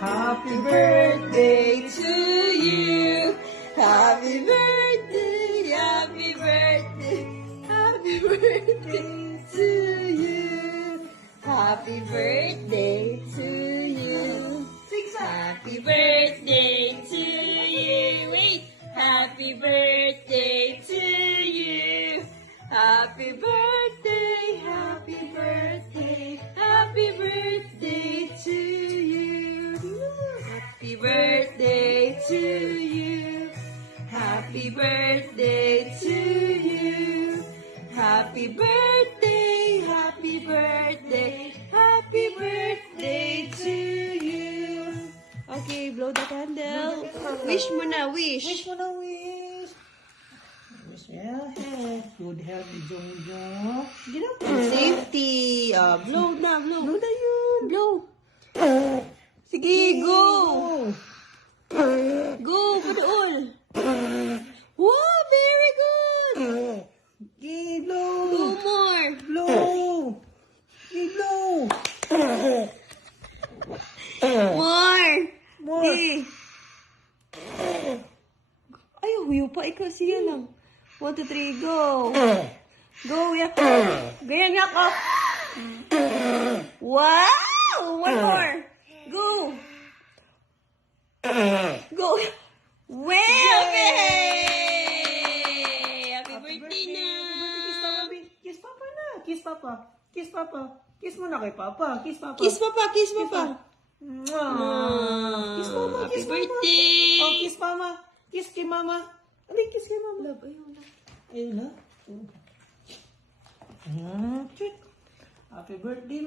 Happy birthday to you. Happy birthday, happy birthday, happy birthday to you. Happy birthday to you. Happy birthday to you. Wait. Happy birthday to you. Happy birthday, Happy birthday to you. Happy birthday to you. Happy birthday, happy birthday, happy birthday to you. Okay, blow the candle. Wish mo na, wish. Wish mo na wish. Wish well health. Good health Jojo. Safety. Ah, blow na, blow. Blow na yun. Blow. Sige. Go, padaol. Wow, very good. Okay, Go blow. more. Blow. Okay, blow. More. More. Di. Ay, huyo pa. Ikaw, siya lang. One, two, three, go. Go, yak. Ganyan, yak up. Wow! One more. Go. Go. Well, yay! Happy birthday na. Kiss Papa na. Kiss Papa. Kiss Papa. Kiss mo na kay Papa. Kiss Papa. Kiss papa, kiss papa. Mwah. Kiss Mama. Happy Kiss Mama. birthday. Oh, kiss Mama. Kiss kay Mama. Ali, kiss kay Mama. Love, ayun na. Ayun na. Mm. Happy birthday.